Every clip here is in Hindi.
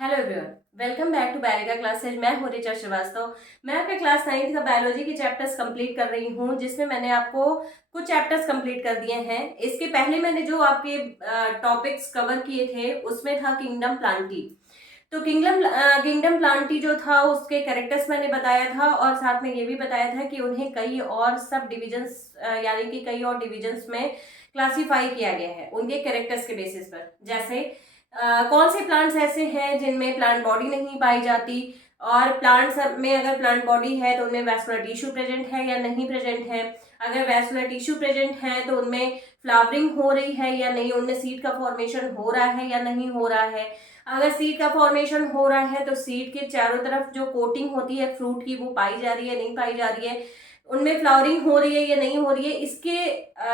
Hello everyone, welcome back to Barika classes. मैं हूँ ऋचा श्रीवास्तव। मैं आपके क्लास 9th का बायोलॉजी के चैप्टर्स कंप्लीट कर रही हूँ, जिसमें मैंने आपको कुछ चैप्टर्स कंप्लीट कर दिए हैं। इसके पहले मैंने जो आपके टॉपिक्स कवर किए थे उसमें था किंगडम प्लांटी। तो किंगडम प्लांटी जो था उसके कैरेक्टर्स मैंने बताया था, और साथ में ये भी बताया था कि उन्हें कई और सब डिविजन्स यानी कि कई और डिविजन्स में क्लासीफाई किया गया है उनके कैरेक्टर्स के बेसिस पर। जैसे कौन से प्लांट्स ऐसे हैं जिनमें प्लांट बॉडी नहीं पाई जाती, और प्लांट्स में अगर प्लांट बॉडी है तो उनमें वैस्कुलर टिश्यू प्रेजेंट है या नहीं प्रेजेंट है। अगर वैस्कुलर टिश्यू प्रेजेंट है तो उनमें फ्लावरिंग हो रही है या नहीं, उनमें सीड का फॉर्मेशन हो रहा है या नहीं हो रहा है। अगर सीड का फॉर्मेशन हो रहा है तो सीड के चारों तरफ जो कोटिंग होती है फ्रूट की वो पाई जा रही है नहीं पाई जा रही है, उनमें फ्लावरिंग हो रही है या नहीं हो रही है। इसके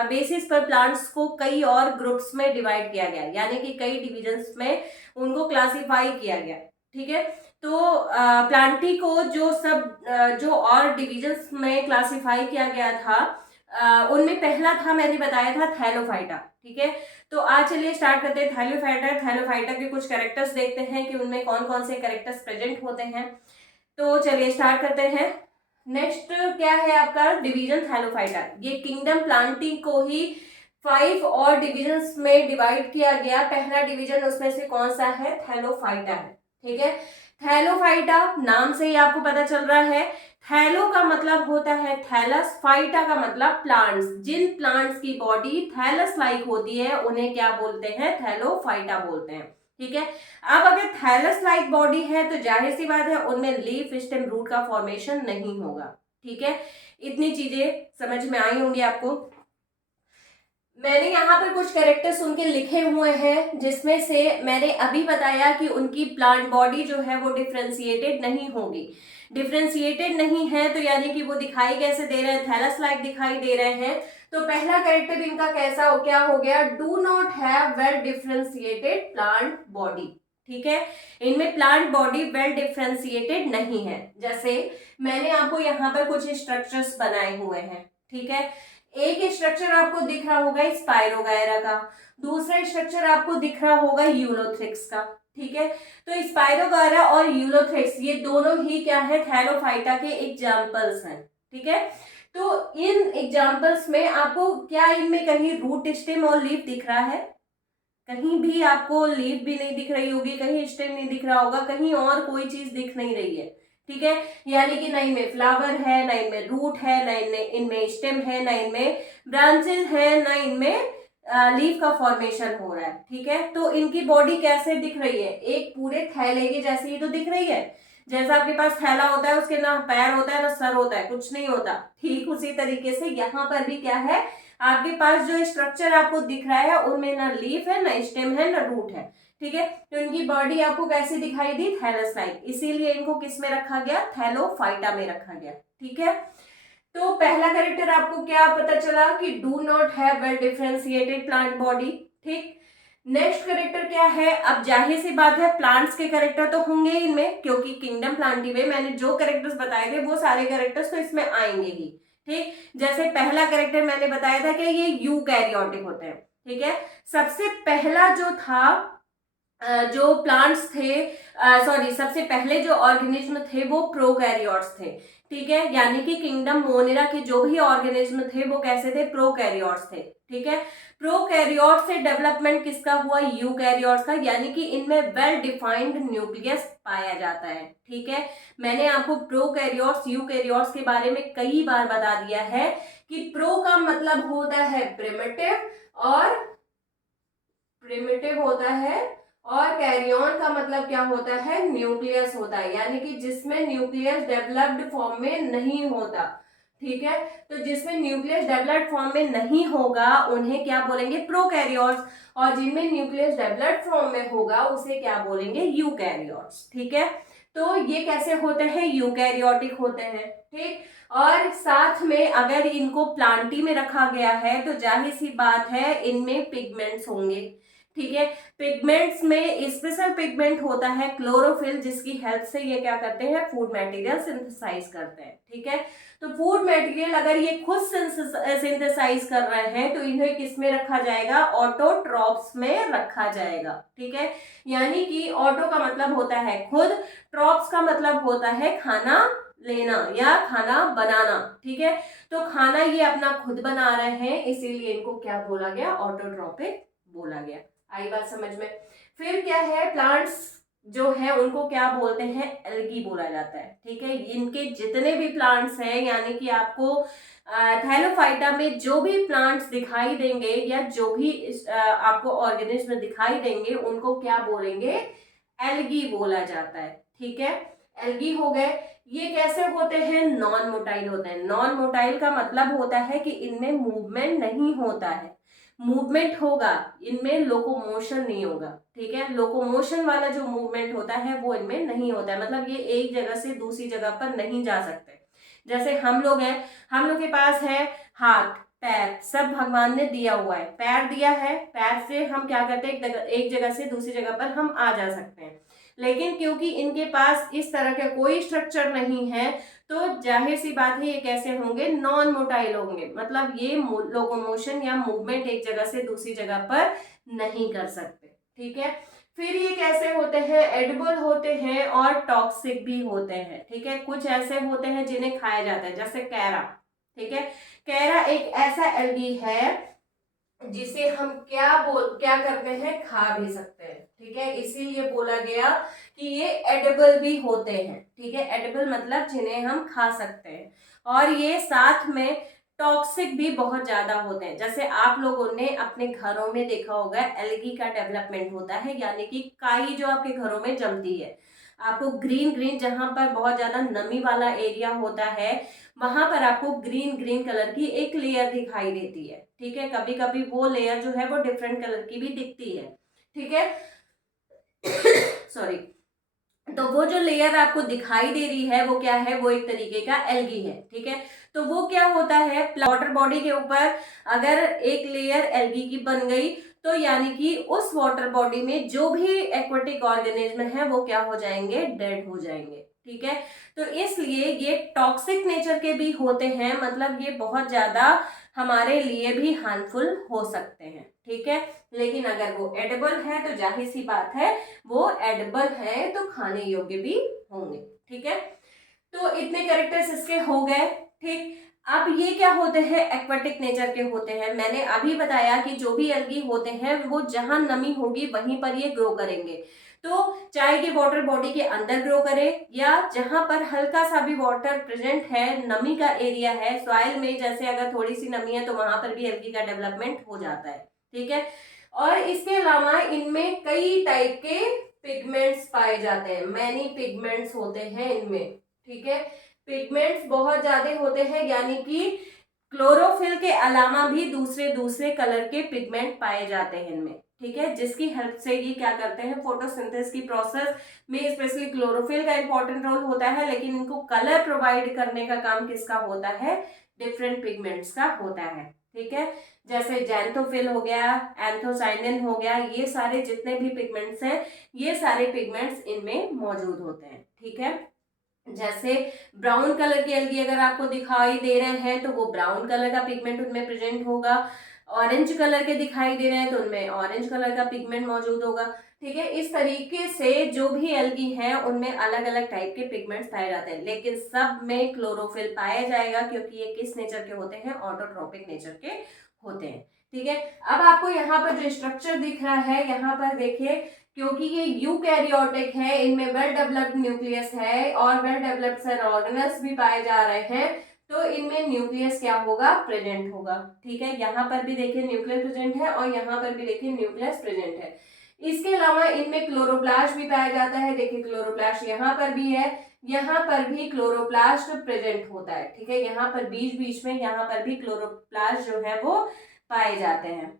बेसिस पर प्लांट्स को कई और ग्रुप्स में डिवाइड किया गया, यानी कि कई डिविजन्स में उनको क्लासिफाई किया गया। ठीक है, तो प्लांटी को जो और डिविजन्स में क्लासिफाई किया गया था, उनमें पहला था, मैंने बताया था, थैलोफाइटा। ठीक है, तो आज चलिए स्टार्ट करते हैं थैलोफाइटा के कुछ कैरेक्टर्स देखते हैं कि उनमें कौन कौन से कैरेक्टर्स प्रेजेंट होते हैं। तो चलिए स्टार्ट करते हैं। नेक्स्ट क्या है आपका डिवीजन थैलोफाइटा। ये किंगडम प्लांटी को ही 5 और डिविजन्स में डिवाइड किया गया। पहला डिवीजन उसमें से कौन सा है? थैलोफाइटा है। ठीक है, थैलोफाइटा नाम से ही आपको पता चल रहा है। थैलो का मतलब होता है थैलस, फाइटा का मतलब प्लांट्स। जिन प्लांट्स की बॉडी थैलस लाइक होती है उन्हें क्या बोलते हैं? थैलोफाइटा बोलते हैं। ठीक है, अब अगर थैलस लाइक बॉडी है तो जाहिर सी बात है उनमें लीफ, स्टेम, रूट का फॉर्मेशन नहीं होगा। ठीक है, इतनी चीजें समझ में आई होंगी आपको। मैंने यहाँ पर कुछ कैरेक्टर्स उनके लिखे हुए हैं, जिसमें से मैंने अभी बताया कि उनकी प्लांट बॉडी जो है वो डिफ्रेंशिएटेड नहीं होगी। डिफ्रेंशिएटेड नहीं है तो यानी कि वो दिखाई कैसे दे रहे हैं? थैलस लाइक दिखाई दे रहे हैं। तो पहला कैरेक्टर इनका कैसा हो क्या हो गया? Do not have well differentiated plant body. ठीक है, इनमें प्लांट बॉडी वेल डिफ्रेंशिएटेड नहीं है। जैसे मैंने आपको यहाँ पर कुछ स्ट्रक्चर्स बनाए हुए हैं। ठीक है, एक स्ट्रक्चर आपको दिख रहा होगा स्पाइरोगायरा का, दूसरा स्ट्रक्चर आपको दिख रहा होगा यूलोथ्रिक्स का। ठीक है, तो स्पाइरोगायरा और यूलोथ्रिक्स ये दोनों ही क्या है? थैलोफाइटा के एग्जाम्पल्स हैं। ठीक है, तो इन एग्जाम्पल्स में आपको क्या इनमें कहीं रूट, स्टेम और लीफ दिख रहा है? कहीं भी आपको लीफ भी नहीं दिख रही होगी, कहीं स्टेम नहीं दिख रहा होगा, कहीं और कोई चीज दिख नहीं रही है। ठीक है, यानी कि ना इनमें फ्लावर है, ना इनमें रूट है, ना इनमें स्टेम है, ना इनमें ब्रांचेस है, ना इनमें लीफ का फॉर्मेशन हो रहा है। ठीक है, तो इनकी बॉडी कैसे दिख रही है? एक पूरे थैले की जैसी ही तो दिख रही है। जैसा आपके पास थैला होता है उसके ना पैर होता है ना सर होता है, कुछ नहीं होता, ठीक उसी तरीके से यहाँ पर भी क्या है, आपके पास जो स्ट्रक्चर आपको दिख रहा है उनमें ना लीफ है, ना स्टेम है, ना रूट है। ठीक है, तो इनकी बॉडी आपको कैसी दिखाई दी? थैलस लाइक, इसीलिए इनको किस में रखा गया? थैलोफाइटा में रखा गया। ठीक है, तो पहला कैरेक्टर आपको क्या पता चला कि do not have well differentiated plant body. ठीक, नेक्स्ट कैरेक्टर क्या है? अब जाहिर सी बात है प्लांट्स के कैरेक्टर तो होंगे इनमें, क्योंकि किंगडम प्लांटी में मैंने जो कैरेक्टर्स बताए थे वो सारे कैरेक्टर्स तो इसमें आएंगे ही। ठीक, जैसे पहला कैरेक्टर मैंने बताया था कि ये यूकैरियोटिक होते हैं। ठीक है, सबसे पहला जो था जो प्लांट्स थे, सॉरी, सबसे पहले जो ऑर्गेनिज्म थे वो प्रोकैरियोट्स थे। ठीक है, यानी कि किंगडम मोनेरा के जो भी ऑर्गेनिज्म थे वो कैसे थे? प्रोकैरियोट्स थे। ठीक है, प्रोकैरियोट से डेवलपमेंट किसका हुआ? यूकैरियोट्स का, यानी कि इनमें वेल डिफाइंड न्यूक्लियस पाया जाता है। ठीक है, मैंने आपको प्रोकैरियोट्स यूकैरियोट्स के बारे में कई बार बता दिया है कि प्रो का मतलब होता है प्रिमिटिव, होता है, और कैरियन का मतलब क्या होता है? न्यूक्लियस होता है, यानी कि जिसमें न्यूक्लियस डेवलप्ड फॉर्म में नहीं होता। ठीक है, तो जिसमें न्यूक्लियस डेवलप्ड फॉर्म में नहीं होगा उन्हें क्या बोलेंगे? प्रोकैरियोट्स, और जिनमें न्यूक्लियस डेवलप्ड फॉर्म में होगा उसे क्या बोलेंगे? यूकैरियोट्स। ठीक है, तो ये कैसे होते हैं? यूकैरियोटिक होते हैं। ठीक, और साथ में अगर इनको प्लांटी में रखा गया है तो जाहिर सी बात है इनमें पिगमेंट्स होंगे। ठीक है। पिगमेंट्स में स्पेशल पिगमेंट होता है क्लोरोफिल, जिसकी हेल्प से ये क्या करते हैं, फूड मटेरियल सिंथेसाइज करते हैं। ठीक है, तो फूड मटेरियल अगर ये खुद सिंथेसाइज कर रहे हैं तो इन्हें किस में रखा जाएगा, ऑटोट्रॉप्स में रखा जाएगा। ठीक है, यानी कि ऑटो का मतलब होता है खुद, ट्रॉप्स का मतलब होता है खाना लेना या खाना बनाना। ठीक है, तो खाना ये अपना खुद बना रहे हैं, इसीलिए इनको क्या बोला गया, ऑटोट्रॉपिक बोला गया। आई बात समझ में। फिर क्या है, प्लांट्स जो है उनको क्या बोलते हैं, एल्गी बोला जाता है। ठीक है, इनके जितने भी प्लांट्स हैं, यानी कि आपको थैलोफाइटा में जो भी प्लांट्स दिखाई देंगे या जो भी आपको ऑर्गेनिज्म दिखाई देंगे उनको क्या बोलेंगे, एल्गी बोला जाता है। ठीक है, एल्गी हो गए। ये कैसे होते हैं, नॉन मोटाइल होते हैं। नॉन मोटाइल का मतलब होता है कि इनमें मूवमेंट नहीं होता है, मूवमेंट होगा इनमें, लोकोमोशन नहीं होगा। ठीक है, लोकोमोशन वाला जो मूवमेंट होता है वो इनमें नहीं होता है, मतलब ये एक जगह से दूसरी जगह पर नहीं जा सकते। जैसे हम लोग हैं, हम लोग के पास है हाथ पैर, सब भगवान ने दिया हुआ है, पैर दिया है, पैर से हम क्या करते हैं, एक जगह से दूसरी जगह पर हम आ जा सकते हैं। लेकिन क्योंकि इनके पास इस तरह का कोई स्ट्रक्चर नहीं है, तो जाहिर सी बात है ये कैसे होंगे, नॉन मोटाइल होंगे, मतलब ये लोकोमोशन या मूवमेंट एक जगह से दूसरी जगह पर नहीं कर सकते। ठीक है, फिर ये कैसे होते हैं, एडिबल होते हैं और टॉक्सिक भी होते हैं। ठीक है, कुछ ऐसे होते हैं जिन्हें खाया जाता है, जैसे कैरा। ठीक है, कैरा एक ऐसा एल्गी है जिसे हम क्या करते हैं, खा भी सकते हैं। ठीक है, इसीलिए बोला गया कि ये एडिबल भी होते हैं। ठीक है, एडिबल मतलब जिन्हें हम खा सकते हैं, और ये साथ में टॉक्सिक भी बहुत ज्यादा होते हैं। जैसे आप लोगों ने अपने घरों में देखा होगा, एल्गी का डेवलपमेंट होता है, यानी कि काई जो आपके घरों में जमती है, आपको ग्रीन ग्रीन, जहां पर बहुत ज्यादा नमी वाला एरिया होता है वहां पर आपको ग्रीन ग्रीन कलर की एक लेयर दिखाई देती है। ठीक है, कभी कभी वो लेयर जो है वो डिफरेंट कलर की भी दिखती है। ठीक है, सॉरी। तो वो जो लेयर आपको दिखाई दे रही है वो क्या है, वो एक तरीके का एल्गी है। ठीक है, तो वो क्या होता है, वाटर बॉडी के ऊपर अगर एक लेयर एल्गी की बन गई तो यानी कि उस वाटर बॉडी में जो भी एक्वेटिक ऑर्गेनिज्म है वो क्या हो जाएंगे, डेड हो जाएंगे। ठीक है, तो इसलिए ये टॉक्सिक नेचर के भी होते हैं, मतलब ये बहुत ज्यादा हमारे लिए भी हार्मफुल हो सकते हैं। ठीक है, लेकिन अगर वो एडिबल है तो जाहिर सी बात है वो एडिबल है तो खाने योग्य भी होंगे। ठीक है, तो इतने कैरेक्टर्स इसके हो गए। ठीक, अब ये क्या होते हैं, एक्वाटिक नेचर के होते हैं। मैंने अभी बताया कि जो भी एल्गी होते हैं वो जहां नमी होगी वहीं पर ये ग्रो करेंगे। तो चाहे ये वाटर बॉडी के अंदर ग्रो करे या जहां पर हल्का सा भी वाटर प्रेजेंट है, नमी का एरिया है सॉइल में, जैसे अगर थोड़ी सी नमी है तो वहां पर भी एल्गी का डेवलपमेंट हो जाता है। ठीक है, और इसके अलावा इनमें कई टाइप के पिगमेंट्स पाए जाते हैं, मैनी पिगमेंट्स होते हैं इनमें। ठीक है, पिगमेंट्स बहुत ज्यादा होते हैं, यानी कि क्लोरोफिल के अलावा भी दूसरे दूसरे कलर के पिगमेंट पाए जाते हैं इनमें। ठीक है, जिसकी हेल्प से ये क्या करते हैं, फोटोसिंथेसिस की प्रोसेस में स्पेशली क्लोरोफिल का इंपॉर्टेंट रोल होता है, लेकिन इनको कलर प्रोवाइड करने का काम किसका होता है, डिफरेंट पिगमेंट्स का होता है। ठीक है, जैसे जैंथोफिल हो गया, एंथोसाइनिन हो गया, ये सारे जितने भी पिगमेंट्स हैं ये सारे पिगमेंट्स इनमें मौजूद होते हैं। ठीक है, जैसे ब्राउन कलर की एल्गी अगर आपको दिखाई दे रहे हैं तो वो ब्राउन कलर का पिगमेंट उनमें प्रेजेंट होगा, ऑरेंज कलर के दिखाई दे रहे हैं तो उनमें ऑरेंज कलर का पिगमेंट मौजूद होगा। ठीक है, इस तरीके से जो भी एल्गी हैं उनमें अलग अलग टाइप के पिगमेंट्स पाए जाते हैं, लेकिन सब में क्लोरोफिल पाया जाएगा क्योंकि ये किस नेचर के होते हैं, ऑटोट्रोपिक नेचर के होते हैं। ठीक है, अब आपको यहाँ पर जो स्ट्रक्चर दिख रहा है, यहाँ पर देखिए, क्योंकि ये यूकैरियोटिक है, इनमें वेल डेवलप्ड न्यूक्लियस है और वेल डेवलप्ड सेल ऑर्गेनल्स भी पाए जा रहे हैं, तो इनमें न्यूक्लियस क्या होगा, प्रेजेंट होगा। ठीक है, यहाँ पर भी देखिए न्यूक्लियस प्रेजेंट है और यहाँ पर भी देखिए न्यूक्लियस प्रेजेंट है। इसके अलावा इनमें क्लोरोप्लास्ट भी पाया जाता है, देखिए क्लोरोप्लास्ट यहाँ पर भी है, यहाँ पर भी क्लोरोप्लास्ट प्रेजेंट होता है। ठीक है, यहाँ पर बीच बीच में यहाँ पर भी क्लोरोप्लास्ट जो है वो पाए जाते हैं।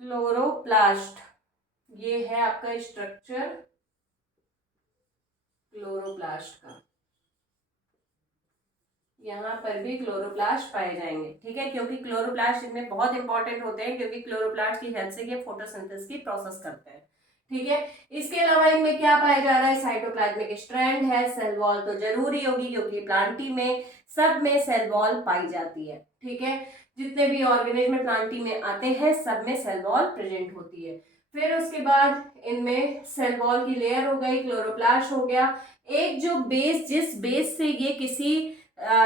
क्लोरोप्लास्ट ये है आपका स्ट्रक्चर क्लोरोप्लास्ट का। यहाँ पर भी क्लोरोप्लास्ट पाए जाएंगे, ठीक है, क्योंकि क्लोरोप्लास्ट इनमें बहुत इंपॉर्टेंट होते हैं, क्योंकि क्लोरोप्लास्ट की हेल्प से ये फोटोसिंथेसिस की प्रोसेस करते हैं, ठीक है। इसके अलावा इनमें क्या पाया जा रहा है, साइटोप्लाज्मिक स्ट्रैंड है, सेल वॉल तो जरूरी होगी क्योंकि प्लांटी में सब में सेल वॉल पाई जाती है, ठीक है। जितने भी ऑर्गेनिज्म प्लांटी में आते हैं सब में सेल वॉल प्रेजेंट होती है। फिर उसके बाद इनमें सेल वॉल की लेयर हो गई, क्लोरोप्लास्ट हो गया, एक जो बेस, जिस बेस से ये किसी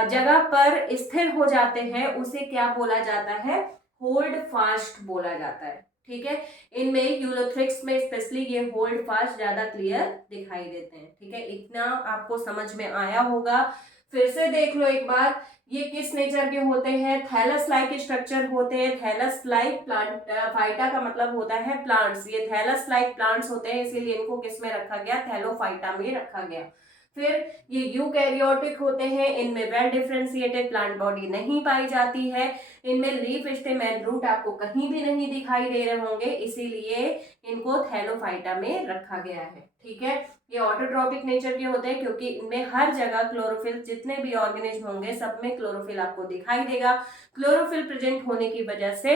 जगह पर स्थिर हो जाते हैं उसे क्या बोला जाता है, होल्ड फास्ट बोला जाता है, ठीक है। इनमें यूलोथ्रिक्स में स्पेशली ये होल्ड फास्ट ज्यादा क्लियर दिखाई देते हैं, ठीक है। इतना आपको समझ में आया होगा। फिर से देख लो एक बार, ये किस नेचर के होते हैं, थैलस लाइक स्ट्रक्चर होते हैं। थैलस लाइक प्लांट, फाइटा का मतलब होता है प्लांट्स, ये थैलस लाइक प्लांट्स होते हैं, इसीलिए इनको किस में रखा गया, थैलोफाइटा में रखा गया। फिर ये यूकैरियोटिक होते हैं, इनमें वेल डिफरेंशिएटेड प्लांट बॉडी नहीं पाई जाती है, इनमें लीफ स्टेम एंड रूट आपको कहीं भी नहीं दिखाई दे रहे होंगे, इसीलिए इनको थैलोफाइटा में रखा गया है, ठीक है। ये ऑटोट्रॉपिक नेचर के होते हैं क्योंकि इनमें हर जगह क्लोरोफिल, जितने भी ऑर्गेनिज्म होंगे सब में क्लोरोफिल आपको दिखाई देगा। क्लोरोफिल प्रेजेंट होने की वजह से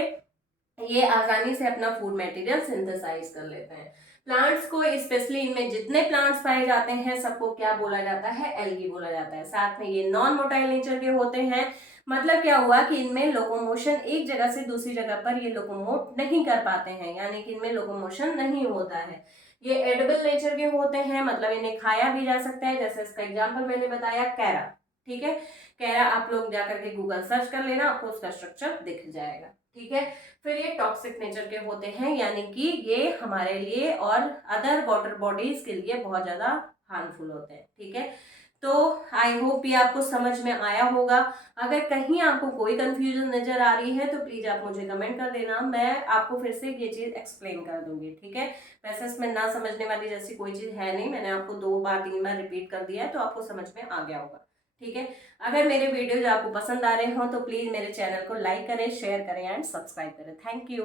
ये आसानी से अपना फूड मटेरियल सिंथेसाइज कर लेते हैं। प्लांट्स को स्पेशली इनमें जितने प्लांट्स पाए जाते हैं सबको क्या बोला जाता है, एल्गी बोला जाता है। साथ में ये नॉन मोटाइल नेचर के होते हैं, मतलब क्या हुआ कि इनमें लोकोमोशन, एक जगह से दूसरी जगह पर ये लोकोमोट नहीं कर पाते हैं, यानी कि इनमें लोकोमोशन नहीं होता है। ये एडिबल नेचर के होते हैं, मतलब इन्हें खाया भी जा सकता है, जैसे इसका एग्जाम्पल मैंने बताया कैरा, ठीक है। कैरा आप लोग जाकर के गूगल सर्च कर लेना, आपको उसका स्ट्रक्चर दिख जाएगा, ठीक है। फिर ये टॉक्सिक नेचर के होते हैं, यानी कि ये हमारे लिए और अदर वाटर बॉडीज के लिए बहुत ज्यादा हार्मफुल होते हैं, ठीक है। तो आई होप ये आपको समझ में आया होगा। अगर कहीं आपको कोई कंफ्यूजन नजर आ रही है तो प्लीज आप मुझे कमेंट कर देना, मैं आपको फिर से ये चीज एक्सप्लेन कर दूंगी, ठीक है। वैसे इसमें ना समझने वाली जैसी कोई चीज है नहीं, मैंने आपको 2 बार 3 बार रिपीट कर दिया है तो आपको समझ में आ गया होगा, ठीक है। अगर मेरे वीडियोज आपको पसंद आ रहे हो तो प्लीज मेरे चैनल को लाइक करें, शेयर करें एंड सब्सक्राइब करें। Thank you.